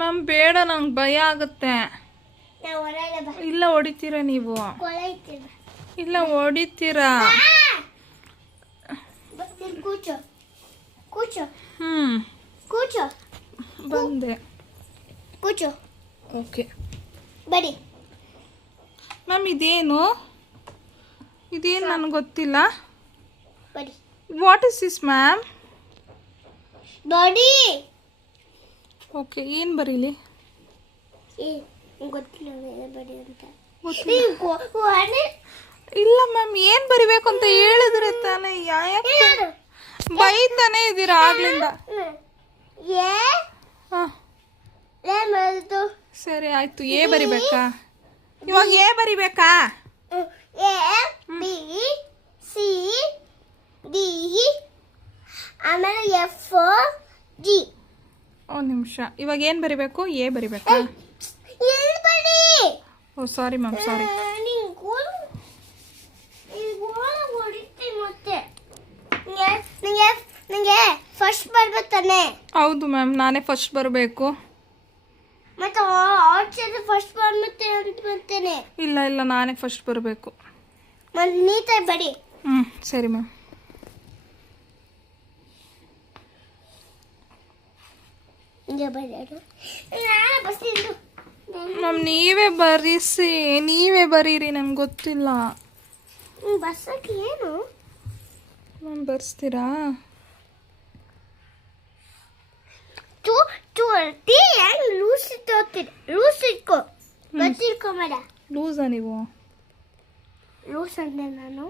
Ma'am ಬೇಡ, ನಂಗೆ ಭಯ ಆಗುತ್ತೆ. ಇಲ್ಲ ಹೊಡಿತೀರಾ ನೀವು? ಇಲ್ಲ ಹೊಡಿತೀರಾ? ಕೂಚು ಕೂಚು ಕೂಚು ಬಂದೆ. ಕೂಚು. ಓಕೆ ಬಡಿ. ಮ್ಯಾಮ್ ಇದೇನು ನನಗೆ ಗೊತ್ತಿಲ್ಲ. ಬಡಿ. What is this ma'am? ಬಡಿ. ಓಕೆ, ಏನು ಬರೀಲಿ? ಗೊತ್ತಿಲ್ಲ ಬಡಿ ಅಂತ. ಇಲ್ಲ ಮ್ಯಾಮ್, ಏನು ಬರಿಬೇಕು ಅಂತ ಹೇಳಿದ್ರೆ ತಾನೇ. ಯಾಕೆ ಬೈತಾನೆ ಇದ್ದೀರಾ ಆಗ್ಲಿಂದ? ಹಾಂ ಸರಿ ಆಯ್ತು. ಎ ಬರಿಬೇಕಾ ಇವಾಗ? ಎ ಬರಿಬೇಕಾ? ಎ ಬಿ ಸಿ ಡಿ ಆಮೇಲೆ ಎಫ್ ಜಿ. ಒಂದು ನಿಮಿಷ, ಇವಾಗ ಏನು ಬರಿಬೇಕು? ಎ ಬರಿಬೇಕಾ? Oh sorry ma'am, sorry. ನನಗೆ ಫಸ್ಟ್ ಬರ್ಬೇಕು ತಾನೆ? ಹೌದು ಮ್ಯಾಮ್, ನಾನೇ ಫಸ್ಟ್ ಬರಬೇಕು. ಮತ್ತೆ ಫಸ್ಟ್ ಬರ್ತೇನೆ. ಇಲ್ಲ ನಾನೇ ಫಸ್ಟ್ ಬರಬೇಕು. ಮತ್ತೆ ನೀಟಾಗಿ ಬಡಿ. ಸರಿ ಮ್ಯಾಮ್. ಮ್ಯಾಮ್ ನೀವೇ ಬರೀರಿ, ನಂಗೆ ಗೊತ್ತಿಲ್ಲ. ಬರ್ಸಕ್ಕೆ ಏನು ಮ್ಯಾಮ್ ಬರ್ಸ್ತೀರಾ? ಲೂಸಾ ನೀವು? ಲೂಸ್ ಅಂದೆ ನಾನು.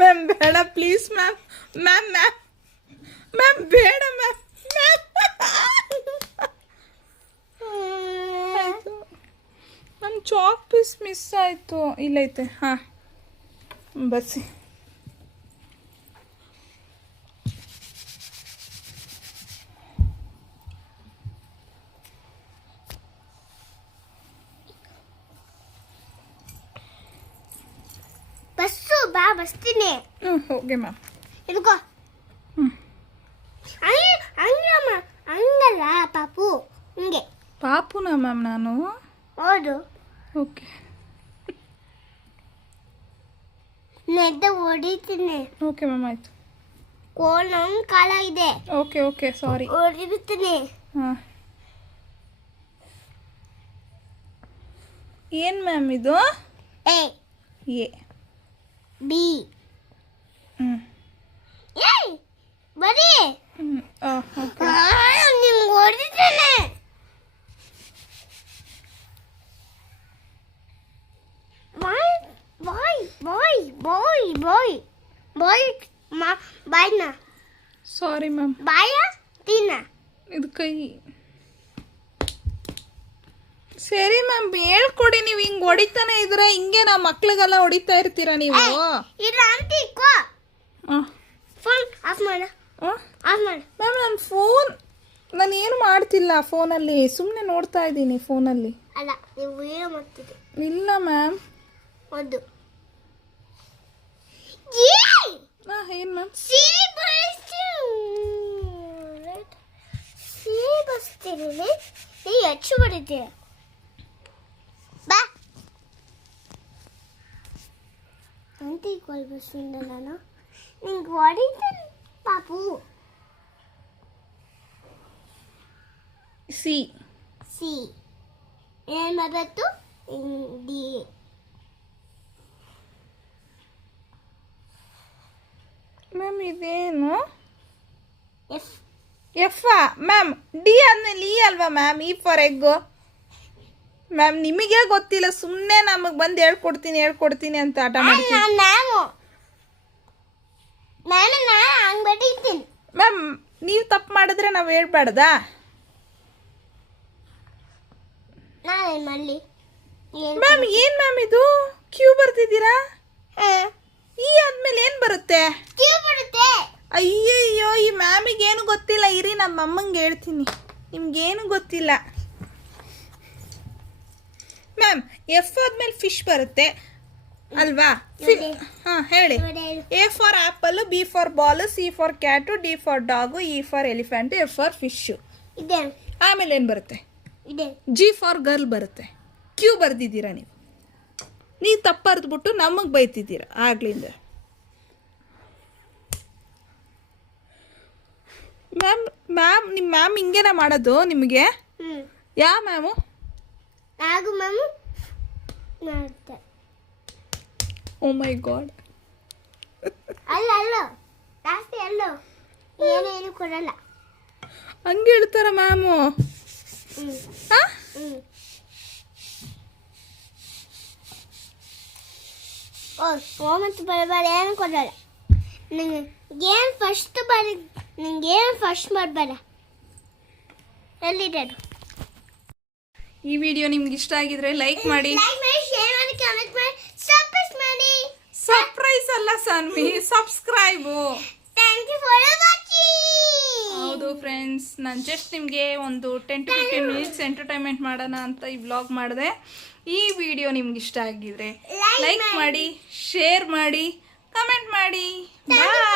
ಮ್ಯಾಮ್ ಬೇಡ ಪ್ಲೀಸ್ ಮ್ಯಾಮ್. ಮ್ಯಾಮ್ ಬೇಡ ma'am. Ma'am chalk piece miss ಆಯಿತು. ಇಲ್ಲೈತೆ. ಹಾಂ ಬರ್ಸಿ. ಬರ್ತೀನಿ. Okay ma'am. ಇದ್ಕೋ. ಹಂಗಲ್ಲ ಪಾಪು, ಹಿಂಗೆ. ಪಾಪುನಾ ಮ್ಯಾಮ್ ನಾನು? ಹೌದು. ಓಕೆ. ನೆಡ್ಡ ಹೊಡಿತೀನಿ. ಓಕೆ ಮ್ಯಾಮ್ ಆಯಿತು. ನಮ್ಮ ಕಾಲ ಇದೆ. Okay sorry. ಹೊಡಿಬಿಡ್ತೀನಿ. ಹಾಂ. ಏನು ಮ್ಯಾಮ್ ಇದು? A B. ಬರೀ ನಿಮ್ಗೆ ಹೊಡಿತಾನೆ. ಬಾಯ್ನ. Sorry ma'am. ಬಾಯ ತಿನ್ನ. ಇದು ಕೈ. ಸರಿ ಮ್ಯಾಮ್ ಹೇಳ್ಕೊಡಿ. ನೀವು ಹಿಂಗೆ ಹೊಡಿತಾನೆ ಇದ್ರೆ ಹಿಂಗೆ ನಾ ಮಕ್ಳಿಗೆಲ್ಲ ಹೊಡಿತಾ ಇರ್ತೀರಾ ನೀವು? ಇಲ್ಲ ಆಂಟಿ ಕೋ. ಫೋನ್ ಆಫ್ ಮಾಡ. ಆಫ್ ಮಾಡ. ಮ್ಯಾಮ್ ನಾನು ಏನು ಮಾಡ್ತಿಲ್ಲ ಫೋನಲ್ಲಿ, ಸುಮ್ಮನೆ ನೋಡ್ತಾ ಇದ್ದೀನಿ ಫೋನಲ್ಲಿ. ಅಲ್ಲ ನೀವು ಏನು ಮಾಡ್ತಿದ್ದೆ? ಇಲ್ಲ ಮ್ಯಾಮ್. ಒಂದು ಏನು ಮ್ಯಾಮ್? ಸಿ ಬರ್ಸ್ತೀನಿ. ನೀ ಹೆಚ್ಚು ಬಡಿದ್ದೀಯ. ಬಾ ಆಂಟಿ ಕಾಲ್ ಬರ್ಸಿಂದ ನಾನು ನಿಂಗೆ ಹೊಡಿತೇನೆ ಪಾಪು. ಸಿ ಏನು ಮಾಡಬೇಕು? ಡಿ. ಮ್ಯಾಮ್ ಇದೇನು? F ma'am. ಡಿ ಆದ್ಮೇಲೆ ಇ ಅಲ್ವಾ ma'am? E for egg. Ma'am ನಿಮಗೆ ಗೊತ್ತಿಲ್ಲ, ಸುಮ್ಮನೆ ನಮಗೆ ಬಂದು ಹೇಳ್ಕೊಡ್ತೀನಿ ಅಂತ ಆಟ ಮಾಡ್ತೀನಿ. ಹಂಗೆ ಬಡಿತೀನಿ. ಮ್ಯಾಮ್ ನೀವು ತಪ್ಪು ಮಾಡಿದ್ರೆ ನಾವು ಹೇಳ್ಬಾರ್ದಾ? ನಾನೇನು ಮಾಡಲಿ ಮ್ಯಾಮ್? ಏನು ಮ್ಯಾಮ್ ಇದು ಕ್ಯೂ ಬರ್ತಿದ್ದೀರಾ? ಈ ಆದ್ಮೇಲೆ ಏನು ಬರುತ್ತೆ? ಕ್ಯೂ ಬರುತ್ತೆ. ಅಯ್ಯಯ್ಯೋ, ಈ ಮ್ಯಾಮಿಗೆ ಏನು ಗೊತ್ತಿಲ್ಲ. ಇರಿ ನಮ್ಮ ಅಮ್ಮಂಗೆ ಹೇಳ್ತೀನಿ. ನಿಮ್ಗೇನು ಗೊತ್ತಿಲ್ಲ ಮ್ಯಾಮ್. ಎಫ್ ಆದ್ಮೇಲೆ ಫಿಶ್ ಬರುತ್ತೆ. ಅಲ್ವಾ? ಹಾಂ ಹೇಳಿ. A for apple, B for ball, C for cat, D for dog, E for elephant, F for fish. ಇದೆ ಆಮೇಲೆ ಏನು ಬರುತ್ತೆ? ಇದೆ ಜಿ ಫಾರ್ ಗರ್ಲ್ ಬರುತ್ತೆ. ಕ್ಯೂ ಬರ್ದಿದ್ದೀರಾ ನೀವು. ನೀವು ತಪ್ಪು ಬರೆದ್ಬಿಟ್ಟು ನಮಗೆ ಬೈತಿದ್ದೀರಾ ಆಗ್ಲಿಂದ. ನಿಮ್ಮ ಮ್ಯಾಮ್ ಹಿಂಗೇನ ಮಾಡೋದು ನಿಮಗೆ? ಯಾ ಮ್ಯಾಮು? ಆಗು ಮ್ಯಾಮು ಮಾಡ್ತೆ. ಓ ಮೈ ಗಾಡ್. ಅಲ್ಲ ಜಾಸ್ತಿ ಅಲ್ಲೋ ಏನು ಕೊಡಲ್ಲ. ಹಂಗೆ ಹೇಳ್ತಾರ ಮ್ಯಾಮು? ಮತ್ತು ಬರಬಾರ ಏನು ಕೊಡಲ್ಲ. ನಂಗೆ ಏನು ಫಸ್ಟ್ ಮಾಡಬೇಡ. ಎಲ್ಲಿದೆ? ಈ ವಿಡಿಯೋ ನಿಮ್ಗೆ ಇಷ್ಟ ಆಗಿದ್ರೆ ಲೈಕ್ ಮಾಡಿ, ಶೇರ್ ಮಾಡಿ, ಕಮೆಂಟ್ ಮಾಡಿ, ಸರ್ಪ್ರೈಸ್ ಅಲ್ಲ Sanvi, subscribe. Thank you for watching. ಹೌದು ಫ್ರೆಂಡ್ಸ್, ನಾನು ಜಸ್ಟ್ ನಿಮಗೆ ಒಂದು 10 to 15 ಮಿನಿಟ್ಸ್ ಎಂಟರ್ಟೈನ್ಮೆಂಟ್ ಮಾಡೋಣ ಅಂತ ಈ ವ್ಲಾಗ್ ಮಾಡಿದೆ. ಈ ವಿಡಿಯೋ ನಿಮ್ಗೆ ಇಷ್ಟ ಆಗಿದ್ರೆ ಲೈಕ್ ಮಾಡಿ, ಶೇರ್ ಮಾಡಿ, ಕಮೆಂಟ್ ಮಾಡಿ. ಬಾಯ್.